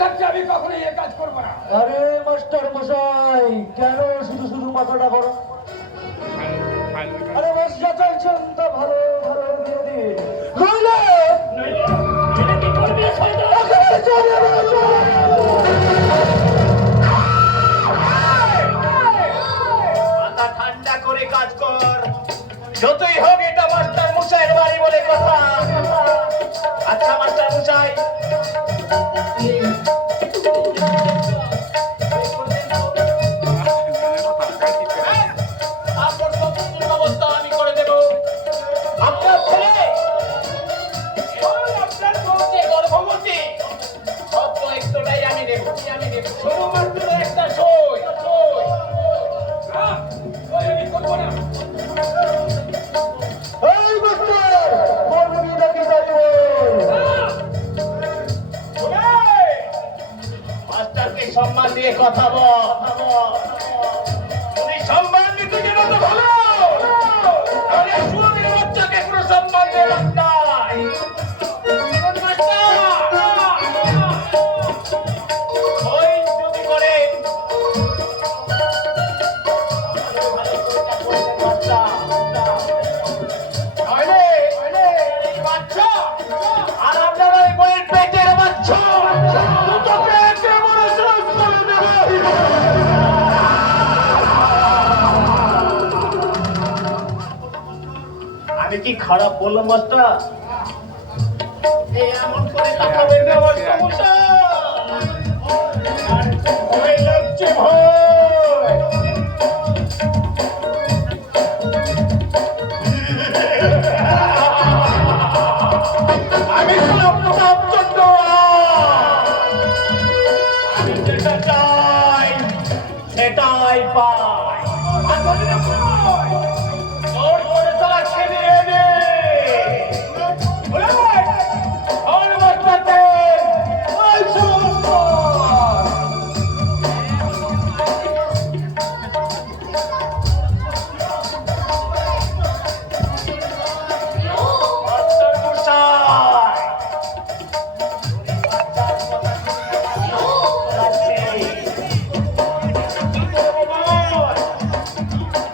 থাকতে আমি কখনোই এ কাজ করবো না। আরে মাস্টার মশাই, কেন শুধু শুধু মাথাটা গরম? আরে বাস যা চাইছেন তা ভালো ভালো দিয়ে দিন, নইলে মাথা ঠান্ডা করে কাজ কর। যতই হোক এটা মাস্টার মশাইয়ের বাড়ি বলে কথা। আচ্ছা মাস্টার মশাই, আপনার সমস্ত ব্যবস্থা আমি করে দেব। আপনার ছেলে আপনার বউ যে গর্ভবতী, সব দায়িত্বটাই আমি নেব। শুধুমাত্র একটা সই। আমি করবো না। এই মাস্টার বলবি নাকি যাইবে? মাস্টারকে সম্মান দিয়ে কথা বল। তুমি সম্মান দিতে গেলে তো ভালো, আরে সুরভীর বাচ্চাকে কোনো সম্মান দেওয়ার নাই। ওই যদি করে বাচ্চা আর আপনার ওই বইয়ের পেটের বাচ্চা দুটোকে একেবারে শেষ করে দেবে। আমি কি খারাপ বললাম মাস্টার? এই এমন করে তাকাবেন না মাস্টার মশাই। আর ভয় লাগছে, ভয়। আমি হলাম প্রতাপচন্দ্র। আমি যেটা চাই সেটাই পাই। জোর করে তারা ছিনিয়ে নে। বলে ভাই, আর বাচ্চাতে ওই সমস্ত মাস্টার মশাই,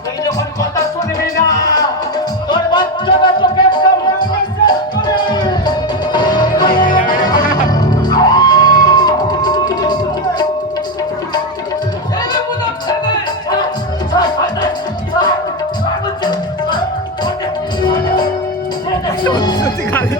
তুই যখন কথা শুনবি না, তোর বাচ্চাটা তোকে একদম শেষ করে। ছেলে বুঝাম ছেলে। সত্যি গালি